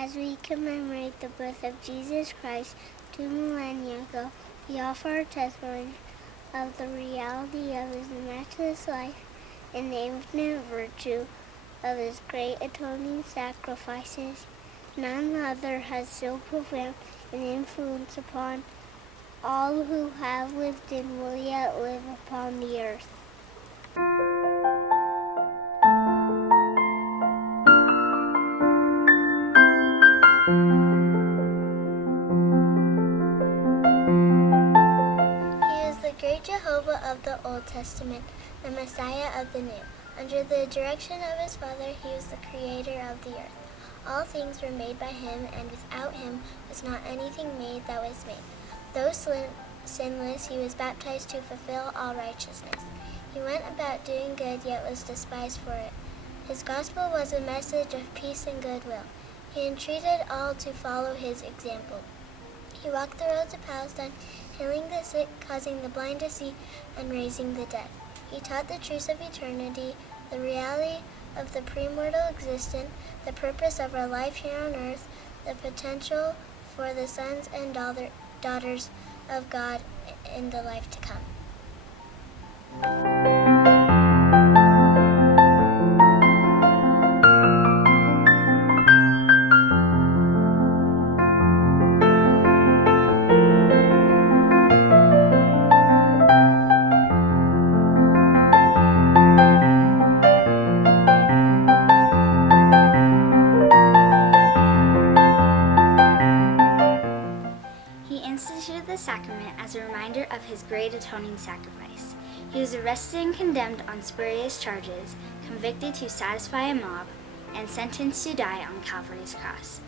As we commemorate the birth of Jesus Christ 2 millennia ago, we offer our testimony of the reality of his matchless life and the infinite virtue of his great atoning sacrifices. None other has so profound an influence upon all who have lived and will yet live upon the earth. He is the great Jehovah of the Old Testament, the Messiah of the New. Under the direction of his Father, he was the creator of the earth. All things were made by him, and without him was not anything made that was made. Though sinless, he was baptized to fulfill all righteousness. He went about doing good, yet was despised for it. His gospel was a message of peace and goodwill. He entreated all to follow his example. He walked the roads of Palestine, healing the sick, causing the blind to see, and raising the dead. He taught the truths of eternity, the reality of the premortal existence, the purpose of our life here on earth, the potential for the sons and daughters of God in the life to come. The sacrament as a reminder of his great atoning sacrifice. He was arrested and condemned on spurious charges, convicted to satisfy a mob, and sentenced to die on Calvary's cross.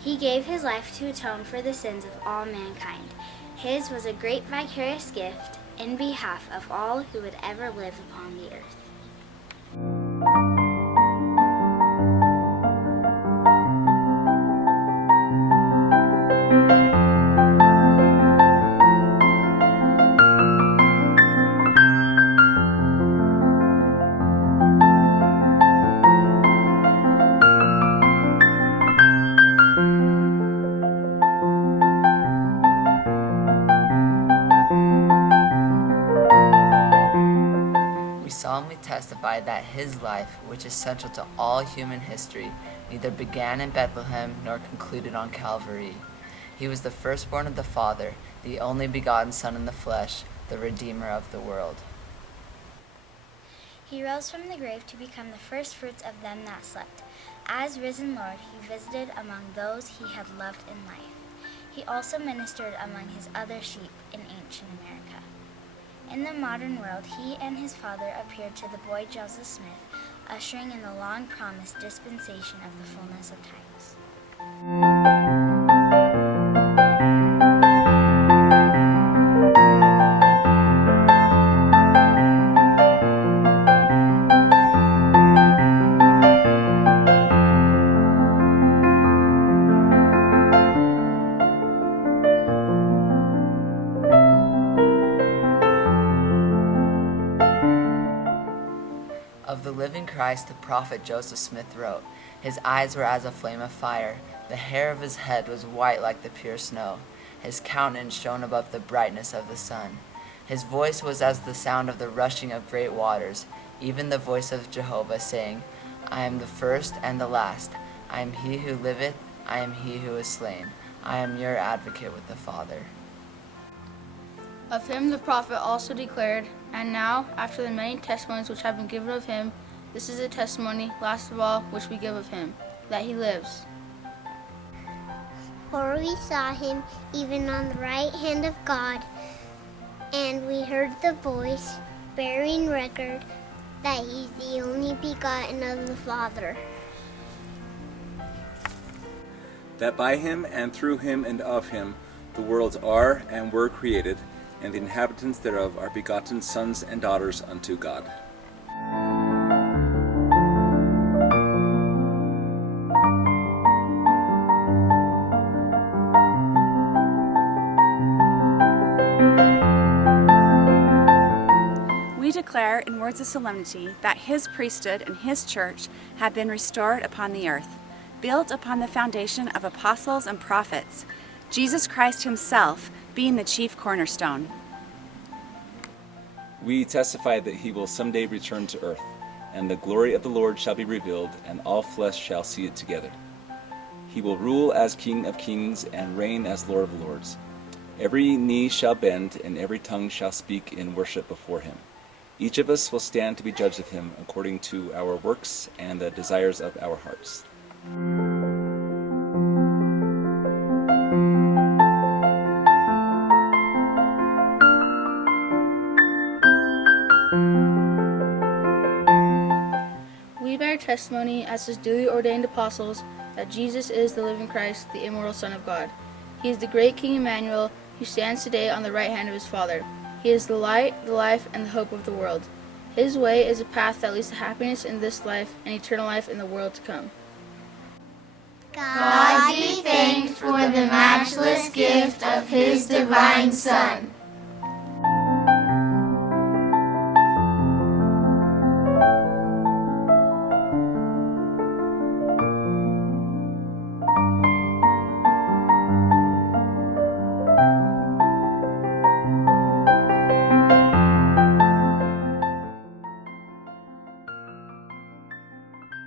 He gave his life to atone for the sins of all mankind. His was a great vicarious gift in behalf of all who would ever live upon the earth. Solemnly testify that his life, which is central to all human history, neither began in Bethlehem nor concluded on Calvary. He was the firstborn of the Father, the only begotten Son in the flesh, the Redeemer of the world. He rose from the grave to become the first fruits of them that slept. As risen Lord, he visited among those he had loved in life. He also ministered among his other sheep in ancient America. In the modern world, he and his Father appeared to the boy Joseph Smith, ushering in the long-promised dispensation of the fullness of times. Of the living Christ, the prophet Joseph Smith wrote, "His eyes were as a flame of fire. The hair of his head was white like the pure snow. His countenance shone above the brightness of the sun. His voice was as the sound of the rushing of great waters, even the voice of Jehovah, saying, I am the first and the last. I am he who liveth. I am he who is slain. I am your advocate with the Father." Of him the prophet also declared, "And now, after the many testimonies which have been given of him, this is a testimony, last of all, which we give of him, that he lives. For we saw him even on the right hand of God, and we heard the voice bearing record that he's the only begotten of the Father. That by him and through him and of him the worlds are and were created, and the inhabitants thereof are begotten sons and daughters unto God." We declare in words of solemnity that his priesthood and his church have been restored upon the earth. built upon the foundation of apostles and prophets, Jesus Christ himself being the chief cornerstone. We testify that he will someday return to earth, and the glory of the Lord shall be revealed, and all flesh shall see it together. He will rule as King of kings and reign as Lord of lords. Every knee shall bend, and every tongue shall speak in worship before him. Each of us will stand to be judged of him according to our works and the desires of our hearts. We bear testimony as his duly ordained apostles that Jesus is the living Christ, the immortal Son of God. He is the great King Emmanuel, who stands today on the right hand of his Father. He is the light, the life, and the hope of the world. His way is a path that leads to happiness in this life and eternal life in the world to come. God be thanked for the matchless gift of his divine Son.